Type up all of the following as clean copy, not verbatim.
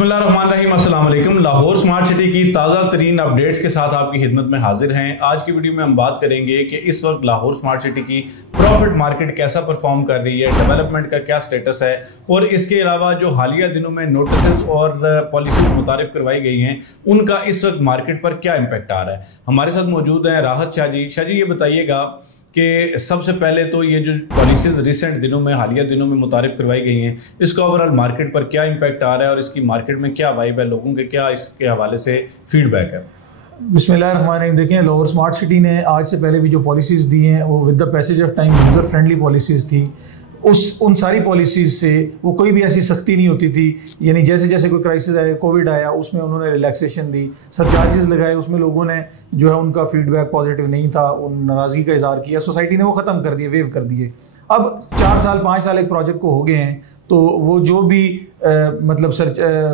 बिस्मिल्लाहिर्रहमानिर्रहीम, अस्सलाम वालेकुम। लाहौर स्मार्ट सिटी की ताज़ा तरीन अपडेट्स के साथ आपकी खिदमत में हाजिर हैं। आज की वीडियो में हम बात करेंगे कि इस वक्त लाहौर स्मार्ट सिटी की प्रॉफिट मार्केट कैसा परफॉर्म कर रही है, डेवलपमेंट का क्या स्टेटस है और इसके अलावा जो हालिया दिनों में नोटिस और पॉलिसीज मुतारिफ करवाई गई हैं उनका इस वक्त मार्केट पर क्या इम्पेक्ट आ रहा है। हमारे साथ मौजूद हैं राहत शाह जी। शाह जी, ये बताइएगा कि सबसे पहले तो ये जो पॉलिसीज रिसेंट दिनों में हालिया दिनों में मुतारिफ करवाई गई हैं इसका ओवरऑल मार्केट पर क्या इम्पैक्ट आ रहा है और इसकी मार्केट में क्या वाइब है, लोगों के क्या इसके हवाले से फीडबैक है। बिस्मिल्लाहिर्रहमानिर्रहीम। देखें, लाहौर स्मार्ट सिटी ने आज से पहले भी जो पॉलिसीज़ दी हैं वो with the passage of time user friendly policies थी। उन सारी पॉलिसीज़ से वो कोई भी ऐसी सख्ती नहीं होती थी, यानी जैसे जैसे कोई क्राइसिस आया, कोविड आया, उसमें उन्होंने रिलैक्सेशन दी, सरचार्जेस लगाए, उसमें लोगों ने जो है उनका फीडबैक पॉजिटिव नहीं था, उन नाराज़गी का इजहार किया, सोसाइटी ने वो ख़त्म कर दिए, वेव कर दिए। अब 4 साल 5 साल एक प्रोजेक्ट को हो गए हैं, तो वो जो भी मतलब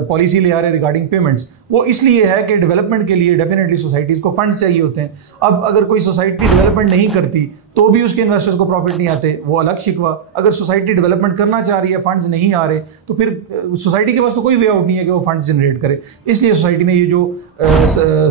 पॉलिसी ले आ रहे रिगार्डिंग पेमेंट्स, वो इसलिए है कि डेवलपमेंट के लिए डेफिनेटली सोसाइटीज़ को फंड्स चाहिए होते हैं। अब अगर कोई सोसाइटी डेवलपमेंट नहीं करती तो भी उसके इन्वेस्टर्स को प्रॉफिट नहीं आते, वो अलग शिकवा। अगर सोसाइटी डेवलपमेंट करना चाह रही है, फंड्स नहीं आ रहे, तो फिर सोसाइटी के पास तो कोई वे आउट नहीं है कि वो फंड्स जनरेट करे। इसलिए सोसाइटी ने ये जो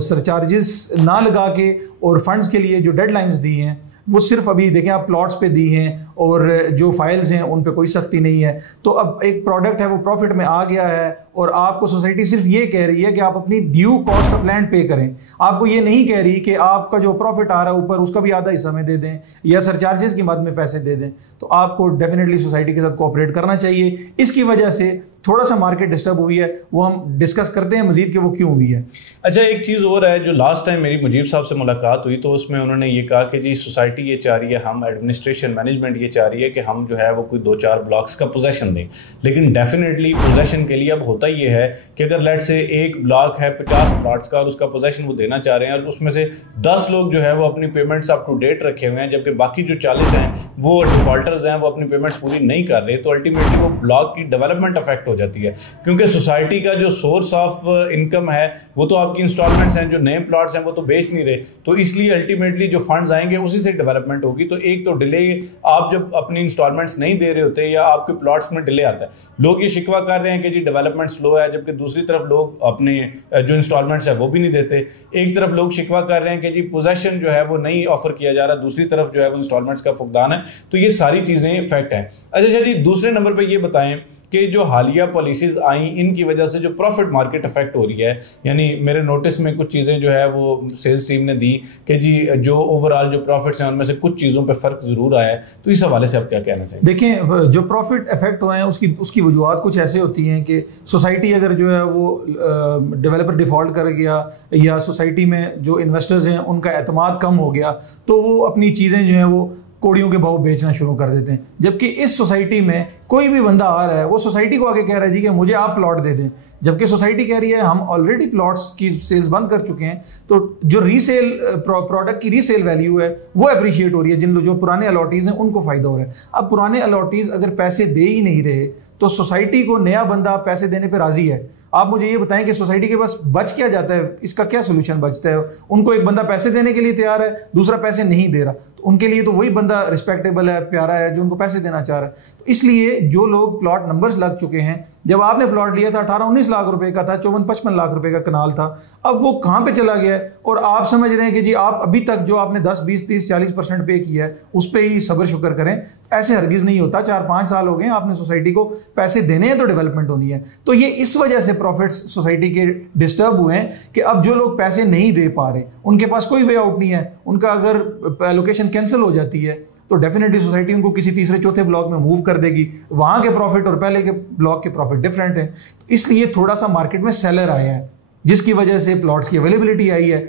सरचार्जेस ना लगा के और फंड्स के लिए जो डेडलाइंस दी हैं वो सिर्फ अभी देखें आप प्लॉट्स पे दी हैं और जो फाइल्स हैं उन पे कोई सख्ती नहीं है। तो अब एक प्रोडक्ट है वो प्रॉफिट में आ गया है और आपको सोसाइटी सिर्फ ये कह रही है कि आप अपनी ड्यू कॉस्ट ऑफ लैंड पे करें। आपको ये नहीं कह रही कि आपका जो प्रॉफिट आ रहा है ऊपर उसका भी आधा हिस्सा में दे दें या सरचार्जेस की मद में पैसे दे दें। तो आपको डेफिनेटली सोसाइटी के साथ कोऑपरेट करना चाहिए। इसकी वजह से थोड़ा सा मार्केट डिस्टर्ब हुई है, वो हम डिस्कस करते हैं मजीद कि वो क्यों हुई है। अच्छा, एक चीज़ और है, जो लास्ट टाइम मेरी मुजीब साहब से मुलाकात हुई तो उसमें उन्होंने ये कहा कि जी सोसाइटी ये चाह रही है, हम एडमिनिस्ट्रेशन मैनेजमेंट ये चाह रही है कि हम जो है वो कोई 2-4 ब्लॉक्स का पोजेशन दें। लेकिन डेफिनेटली पोजेशन के लिए अब होता ये है कि अगर लेट से एक ब्लॉक है 50 प्लॉट्स का और उसका पोजेशन वो देना चाह रहे हैं और उसमें से 10 लोग जो है वो अपनी पेमेंट्स अप टू डेट रखे हुए हैं, जबकि बाकी जो 40 हैं वो डिफॉल्टर्स हैं, वो अपनी पेमेंट्स पूरी नहीं कर रहे, तो अल्टीमेटली वो ब्लॉक की डेवलपमेंट अफेक्ट हो जाती है। क्योंकि सोसाइटी का जो सोर्स ऑफ इनकम है वो तो आपकी इंस्टॉलमेंट्स हैं, जो नए प्लॉट्स हैं वो तो बेच नहीं रहे, तो इसलिए अल्टीमेटली जो फंड्स आएंगे उसी से डेवलपमेंट होगी। तो एक तो डिले, आप जब अपनी इंस्टॉलमेंट्स नहीं दे रहे होते या आपके प्लॉट्स में डिले आता है, लोग ये शिकवा कर रहे हैं कि जी डेवलपमेंट स्लो है, जबकि दूसरी तरफ लोग अपने जो इंस्टॉलमेंट्स है वो भी नहीं देते। एक तरफ लोग शिकवा कर रहे हैं कि जी पोजेशन जो है वो नहीं ऑफर किया जा रहा, दूसरी तरफ जो है वो इंस्टॉलमेंट्स का फुकदान है। तो ये सारी चीजें फैक्ट हैं। अच्छा जी, दूसरे नंबर पर ये बताएं कि जो हालिया पॉलिसीज आई इनकी वजह से जो प्रॉफिट मार्केट अफेक्ट हो रही है, यानी मेरे नोटिस में कुछ चीज़ें जो है वो सेल्स टीम ने दी कि जी जो ओवरऑल जो प्रॉफिट्स हैं उनमें से कुछ चीज़ों पे फ़र्क ज़रूर आया है, तो इस हवाले से आप क्या कहना चाहिए? देखें, जो प्रॉफिट इफेक्ट हुए हैं उसकी वजूहत कुछ ऐसे होती हैं कि सोसाइटी अगर जो है वो डेवलपर डिफ़ॉल्ट कर गया या सोसाइटी में जो इन्वेस्टर्स हैं उनका एतमाद कम हो गया तो वो अपनी चीज़ें जो हैं वो कोड़ियों के भाव बेचना शुरू कर देते हैं। जबकि इस सोसाइटी में कोई भी बंदा आ रहा है वो सोसाइटी को आगे कह रहा है जी कि मुझे आप प्लॉट दे दें, जबकि सोसाइटी कह रही है हम ऑलरेडी प्लॉट्स की सेल्स बंद कर चुके हैं। तो जो रीसेल प्रोडक्ट की रीसेल वैल्यू है वो अप्रिशिएट हो रही है, जिन जो पुराने अलॉटीज हैं उनको फायदा हो रहा है। अब पुराने अलॉटीज अगर पैसे दे ही नहीं रहे तो सोसाइटी को नया बंदा पैसे देने पर राजी है। आप मुझे ये बताएं कि सोसाइटी के पास बच क्या जाता है, इसका क्या सोल्यूशन बचता है? उनको एक बंदा पैसे देने के लिए तैयार है, दूसरा पैसे नहीं दे रहा, तो उनके लिए तो वही बंदा रिस्पेक्टेबल है, प्यारा है, जो उनको पैसे देना चाह रहा है। तो इसलिए जो लोग प्लॉट नंबर्स लग चुके हैं, जब आपने प्लॉट लिया था 18-19 लाख रुपए का था, 54-55 लाख रुपए का कनाल था, अब वो कहाँ पे चला गया है? और आप समझ रहे हैं कि जी आप अभी तक जो आपने 10, 20, 30, 40% पे किया है उस पर ही सब्र शुक्र करें। ऐसे हरगिज नहीं होता। 4-5 साल हो गए आपने सोसाइटी को पैसे देने हैं तो डेवलपमेंट होनी है। तो ये इस वजह से प्रॉफिट्स सोसाइटी के डिस्टर्ब हुए हैं कि अब जो लोग पैसे नहीं दे पा रहे उनके पास कोई वे आउट नहीं है। उनका अगर एलोकेशन कैंसिल हो जाती है तो डेफिनेटली सोसाइटी उनको किसी तीसरे चौथे ब्लॉक में मूव कर देगी। वहां के प्रॉफिट और पहले के ब्लॉक के प्रॉफिट डिफरेंट है, तो इसलिए थोड़ा सा मार्केट में सेलर आया है, जिसकी वजह से प्लॉट्स की अवेलेबिलिटी आई है।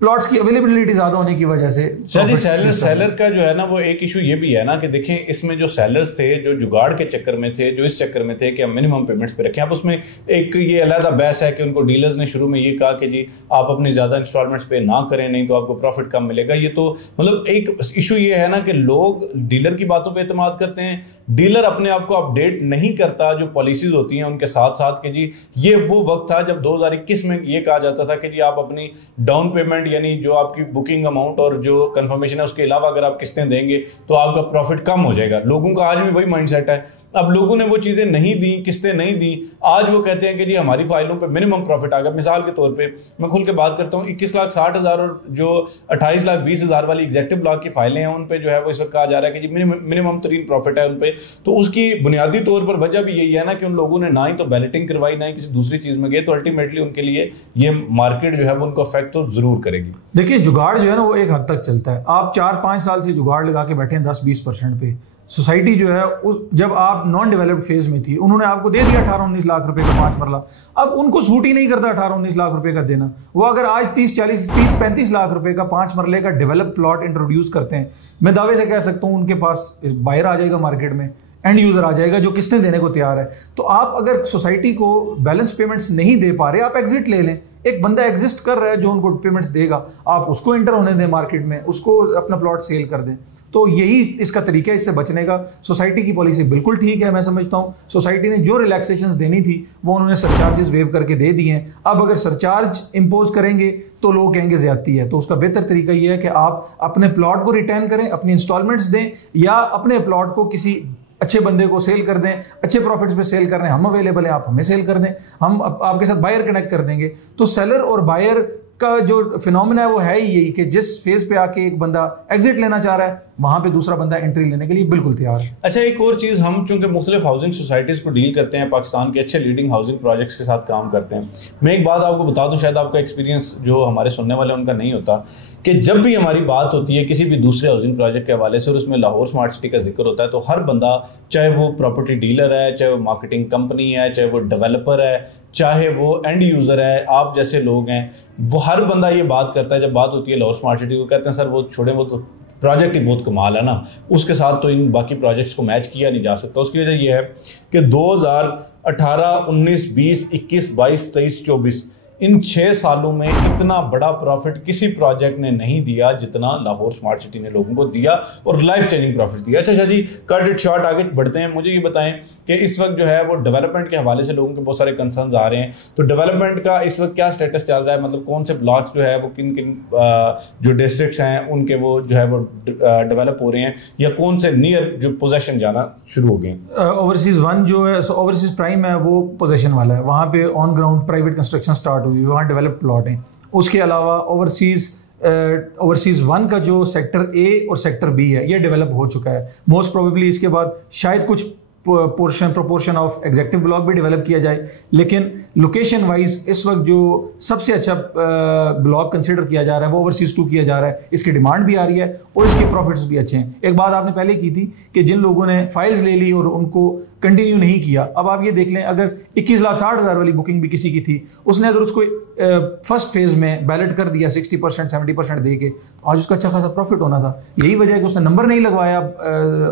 प्लॉट्स की अवेलेबिलिटी ज्यादा होने की वजह से सेलर का जो है ना वो एक इशू ये भी है ना कि देखें इसमें जो सेलर्स थे जो जुगाड़ के चक्कर में थे, जो इस चक्कर में थे कि हम मिनिमम पेमेंट्स पे रखें। अब उसमें एक ये अलग बहस है कि उनको डीलर्स ने शुरू में ये कहा कि जी आप अपनी ज्यादा इंस्टॉलमेंट्स पे ना करें, नहीं तो आपको प्रॉफिट कम मिलेगा। ये तो मतलब एक इशू ये है ना कि लोग डीलर की बातों पर एतमाद करते हैं, डीलर अपने आप को अपडेट नहीं करता जो पॉलिसीज होती हैं उनके साथ साथ कि जी ये वो वक्त था जब 2021 में ये कहा जाता था कि जी आप अपनी डाउन पेमेंट यानी जो आपकी बुकिंग अमाउंट और जो कंफर्मेशन है उसके अलावा अगर आप किस्तें देंगे तो आपका प्रॉफिट कम हो जाएगा। लोगों का आज भी वही माइंडसेट है। अब लोगों ने वो चीजें नहीं दी, किस्तें नहीं दी, आज वो कहते हैं कि जी हमारी फाइलों पे मिनिमम प्रॉफिट आ गया। मिसाल के तौर पे मैं खुल के बात करता हूँ, 21,60,000 और जो 28,20,000 वाली एग्जेक्टिव ब्लॉक की फाइलें हैं उन पे जो है वो इस वक्त कहा जा रहा है कि जी मिनिमम तरीन प्रॉफिट है उन पे। तो उसकी बुनियादी तौर पर वजह भी यही है ना कि उन लोगों ने ना ही तो बैलेटिंग करवाई, ना ही किसी दूसरी चीज में गए, तो अल्टीमेटली उनके लिए ये मार्केट जो है वो उनको अफेक्ट तो जरूर करेगी। देखिए जुगाड़ जो है ना वो एक हद तक चलता है। आप 4-5 साल से जुगाड़ लगा के बैठे हैं 10-20% पे। सोसाइटी जो है उस जब आप नॉन डेवलप्ड फेज में थी उन्होंने आपको दे दिया 18-19 लाख रुपए का 5 मरला। अब उनको सूट ही नहीं करता 18-19 लाख रुपए का देना। वो अगर आज 30-35 लाख रुपए का 5 मरले का डेवलप प्लॉट इंट्रोड्यूस करते हैं, मैं दावे से कह सकता हूं उनके पास बायर आ जाएगा मार्केट में, एंड यूजर आ जाएगा जो किस्तें देने को तैयार है। तो आप अगर सोसाइटी को बैलेंस पेमेंट्स नहीं दे पा रहे, आप एग्जिट ले लें। एक बंदा एग्जिस्ट कर रहा है जो उनको पेमेंट्स देगा, आप उसको एंटर होने दें मार्केट में, उसको अपना प्लॉट सेल कर दें। तो यही इसका तरीका है इससे बचने का। सोसाइटी की पॉलिसी बिल्कुल ठीक है, मैं समझता हूं सोसाइटी ने जो रिलैक्सेशंस देनी थी वो उन्होंने सरचार्जेस वेव करके दे दिए हैं। अब अगर सरचार्ज इंपोज करेंगे तो लोग कहेंगे ज्यादती है। तो उसका बेहतर तरीका यह है कि आप अपने प्लॉट को रिटर्न करें, अपनी इंस्टॉलमेंट्स दें, या अपने प्लॉट को किसी अच्छे बंदे को सेल कर दें, अच्छे प्रॉफिट्स पे सेल कर दें। हम अवेलेबल हैं, आप हमें सेल कर दें, हम आपके साथ बायर कनेक्ट कर देंगे। तो सेलर और बायर का जो फिनोमेना है वो है ही यही कि जिस फेज पे आके एक बंदा एग्जिट लेना चाह रहा है वहां पे दूसरा बंदा एंट्री लेने के लिए बिल्कुल तैयार है। अच्छा, एक और चीज, हम चूंकि मुख्तलिफ हाउसिंग सोसाइटीज को डील करते हैं, पाकिस्तान के अच्छे लीडिंग हाउसिंग प्रोजेक्ट्स के साथ काम करते हैं। मैं एक बात आपको बता दूं, शायद आपका एक्सपीरियंस जो हमारे सुनने वाले उनका नहीं होता, कि जब भी हमारी बात होती है किसी भी दूसरे हाउसिंग प्रोजेक्ट के हवाले से और उसमें लाहौर स्मार्ट सिटी का जिक्र होता है, तो हर बंदा, चाहे वो प्रॉपर्टी डीलर है, चाहे वो मार्केटिंग कंपनी है, चाहे वो डेवलपर है, चाहे वो एंड यूजर है, आप जैसे लोग हैं, वो हर बंदा ये बात करता है जब बात होती है लाहौर स्मार्ट सिटी को, कहते हैं सर वो छोड़े, वो तो प्रोजेक्ट ही बहुत कमाल है ना, उसके साथ तो इन बाकी प्रोजेक्ट्स को मैच किया नहीं जा सकता। उसकी वजह यह है कि 2018, 19, 20, 21, 22, 23, 24 इन 6 सालों में इतना बड़ा प्रॉफिट किसी प्रोजेक्ट ने नहीं दिया जितना लाहौर स्मार्ट सिटी ने लोगों को दिया, और लाइफ चेंजिंग प्रॉफिट दिया। अच्छा जी, कट इट शॉर्ट, आगे बढ़ते हैं। मुझे ये बताएं कि इस वक्त जो है वो डेवलपमेंट के हवाले से लोगों के बहुत सारे कंसर्न्स आ रहे हैं, तो डेवलपमेंट का इस वक्त क्या स्टेटस चल रहा है? मतलब कौन से ब्लॉक्स जो है वो किन किन जो डिस्ट्रिक्ट्स हैं उनके वो जो है वो डेवलप हो रहे हैं, या कौन से नियर जो पोजेशन जाना शुरू हो गए? ओवरसीज 1 जो है, ओवरसीज प्राइम है, वो पोजेशन वाला है, वहाँ पे on ground private construction start हुई, वहाँ डेवलप प्लॉट हैं। उसके अलावा ओवरसीज 1 का जो सेक्टर ए और सेक्टर बी है ये डेवलप हो चुका है। मोस्ट प्रोबेबली इसके बाद शायद कुछ प्रोपोर्शन ऑफ एग्जेक्टिव ब्लॉक भी डेवलप किया जाए, लेकिन लोकेशन वाइज इस वक्त जो सबसे अच्छा ब्लॉक कंसिडर किया जा रहा है वो ओवरसीज 2 किया जा रहा है। इसकी डिमांड भी आ रही है और इसके प्रॉफिट्स भी अच्छे हैं। एक बात आपने पहले की थी कि जिन लोगों ने फाइल्स ले ली और उनको कंटिन्यू नहीं किया, अब आप ये देख लें, अगर 21,60,000 वाली बुकिंग भी किसी की थी, उसने अगर उसको फर्स्ट फेज में बैलेट कर दिया 60%, 70% दे के, आज उसका अच्छा खासा प्रॉफिट होना था। यही वजह है कि उसने नंबर नहीं लगवाया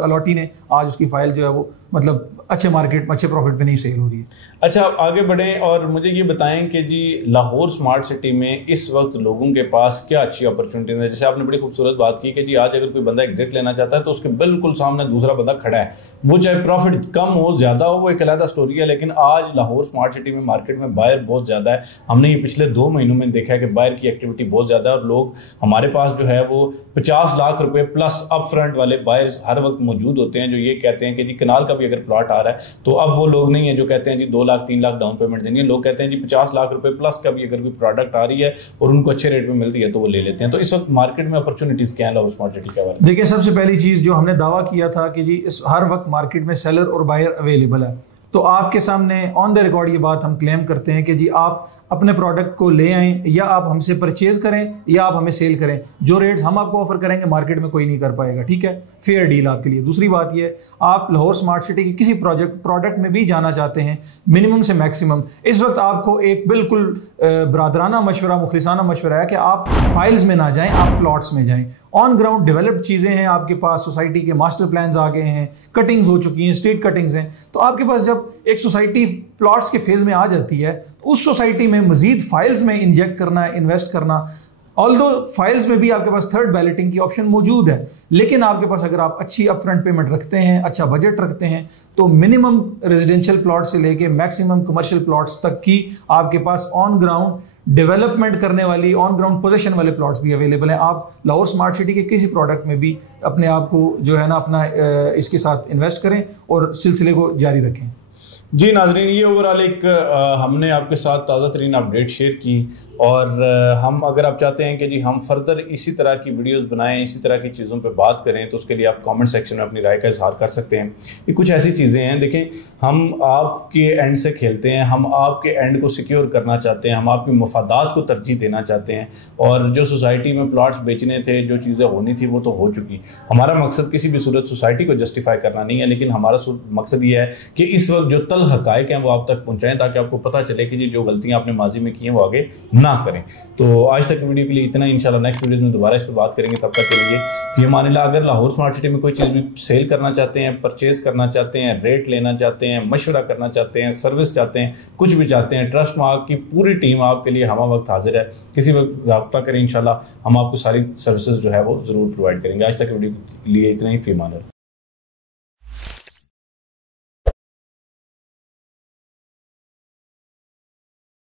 अलॉटी ने, आज उसकी फाइल जो है वो मतलब अच्छे मार्केट में अच्छे प्रॉफिट पे नहीं सेल हो रही है। अच्छा, आगे बढ़ें और मुझे ये बताएं कि जी लाहौर स्मार्ट सिटी में इस वक्त लोगों के पास क्या अच्छी अपॉर्चुनिटीज है? जैसे आपने बड़ी खूबसूरत बात की कि जी आज अगर कोई बंदा एग्जिट लेना चाहता है तो उसके बिल्कुल सामने दूसरा बंदा खड़ा है, वो चाहे प्रॉफिट कम हो ज्यादा हो वो एक अलग स्टोरी है, लेकिन आज लाहौर स्मार्ट सिटी में मार्केट में बायर बहुत ज्यादा है। हमने ये पिछले 2 महीनों में देखा है कि बायर की एक्टिविटी बहुत ज्यादा है और लोग हमारे पास जो है वो 50 लाख रुपए प्लस अप फ्रंट वाले बायर्स हर वक्त मौजूद होते हैं, जो ये कहते हैं कि जी कनाल का भी अगर प्लॉट आ रहा है तो अब वो लोग नहीं है जो कहते हैं जी 2 लाख 3 लाख डाउन पेमेंट देनी है, लोग कहते हैं जी 50 लाख रुपए प्लस का भी अगर कोई प्रोडक्ट आ रही है और उनको अच्छे रेट में मिल रही है तो वो ले लेते हैं। तो इस वक्त मार्केट में अपॉर्चुनिटीज क्या है लाहौर स्मार्ट सिटी के बारे में? देखिए, सबसे पहली चीज जो हमने दावा किया था कि जी इस हर वक्त मार्केट में सेलर और बायर अवेलेबल है, तो आपके सामने ऑन द रिकॉर्ड ये बात हम क्लेम करते हैं कि जी आप अपने प्रोडक्ट को ले आएं, या आप हमसे परचेज करें या आप हमें सेल करें। जो रेट्स हम आपको ऑफर करेंगे मार्केट में कोई नहीं कर पाएगा, ठीक है? फेयर डील आपके लिए। दूसरी बात ये, आप लाहौर स्मार्ट सिटी के किसी प्रोडक्ट में भी जाना चाहते हैं मिनिमम से मैक्सिमम, इस वक्त आपको एक बिल्कुल बरादराना मशवरा, मुखलिसाना मशवरा है कि आप फाइल्स में ना जाएं, आप प्लॉट्स में जाएं। ऑन ग्राउंड डेवलप्ड चीजें हैं आपके पास, सोसाइटी के मास्टर प्लान्स आ गए हैं, कटिंग्स हो चुकी हैं, स्ट्रीट कटिंग्स हैं। तो आपके पास जब एक सोसाइटी प्लॉट्स के फेज में आ जाती है, उस सोसाइटी में मजीद फाइल्स में इंजेक्ट करना, इन्वेस्ट करना, ऑल्दो फाइल्स में भी आपके पास थर्ड बैलेटिंग की ऑप्शन मौजूद है, लेकिन आपके पास अगर आप अच्छी अपफ्रंट पेमेंट रखते हैं, अच्छा बजट रखते हैं, तो मिनिमम रेजिडेंशियल प्लॉट से लेके मैक्सिमम कमर्शियल प्लॉट्स तक की आपके पास ऑन ग्राउंड डेवलपमेंट करने वाली ऑन ग्राउंड पोजीशन वाले प्लॉट्स भी अवेलेबल हैं। आप लाहौर स्मार्ट सिटी के किसी प्रोडक्ट में भी अपने आप को जो है ना अपना इसके साथ इन्वेस्ट करें और सिलसिले को जारी रखें। जी नाजरीन, ये ओवरऑल एक हमने आपके साथ ताज़ा तरीन अपडेट शेयर की, और हम अगर आप चाहते हैं कि जी हम फर्दर इसी तरह की वीडियोस बनाएं, इसी तरह की चीज़ों पे बात करें, तो उसके लिए आप कमेंट सेक्शन में अपनी राय का इजहार कर सकते हैं। ये कुछ ऐसी चीज़ें हैं, देखें हम आपके एंड से खेलते हैं, हम आपके एंड को सिक्योर करना चाहते हैं, हम आपके मफादात को तरजीह देना चाहते हैं, और जो सोसाइटी में प्लाट्स बेचने थे, जो चीज़ें होनी थी वो तो हो चुकी। हमारा मकसद किसी भी सूरत सोसाइटी को जस्टिफाई करना नहीं है, लेकिन हमारा मकसद ये है कि इस वक्त जो तल हकायक हैं वो आप तक पहुँचाएँ, ताकि आपको पता चले कि जी जो गलतियाँ आपने माजी में की हैं वो आगे ना करें। तो आज तक वीडियो के लिए इतना ही। इंशाल्लाह नेक्स्ट वीडियोस में दोबारा इस पर बात करेंगे। तब तक के लिए फी अमानिल्लाह। अगर लाहौर स्मार्ट सिटी में कोई चीज़ भी सेल करना चाहते हैं, परचेज करना चाहते हैं, रेट लेना चाहते हैं, मशवरा करना चाहते हैं, सर्विस चाहते हैं, कुछ भी चाहते हैं, ट्रस्ट मार्क की पूरी टीम आपके लिए हमा वक्त हाजिर है। किसी वक्त रब्ता करें, इंशाल्लाह हम आपको सारी सर्विसेज जो है वो ज़रूर प्रोवाइड करेंगे। आज तक वीडियो के लिए इतना ही। फी अमानिल्लाह।